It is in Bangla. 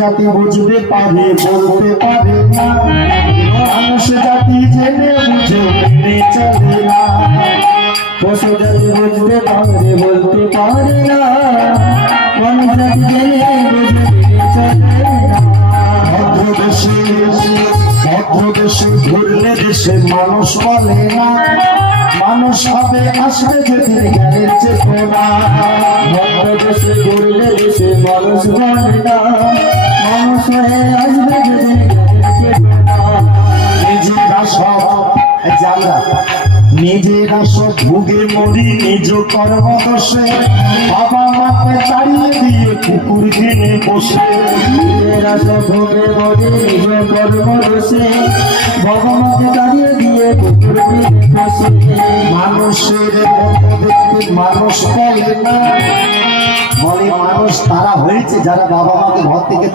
জাতি বুঝতে পারে বলতে পারে না, মানুষ জাতি জেনে বুঝে মেনে চলে না। পশু জাতি বুঝতে পারে বলতে পারে না, মানুষ জাতি জেনে বুঝে মেনে চলে না। ভদ্রদেশে ঘুরলে দেশে মানুষ বলে না, মানুষ হবে আসবে যেদিন জ্ঞানের চেতনা। ভদ্রদেশে ঘুরলে দেশে মানুষ বলে না, মানুষ হয়ে আসবে যেদিন জ্ঞানের চেতনা। নিজেরা সব ভুগে মরি নিজ কর্মদোষে, বাবা মাকে তাড়িয়ে দিয়ে কুকুর কিনে বসে। নিজেরা সব ভুগে মরি নিজ কর্মদোষে, বাবা মাকে তাড়িয়ে দিয়ে কুকুর কিনে বসে। মানুষের মতো দেখতে মানুষ বলে না, বলে মানুষ তারা হয়েছে যারা বাবা মাকে ঘর থেকে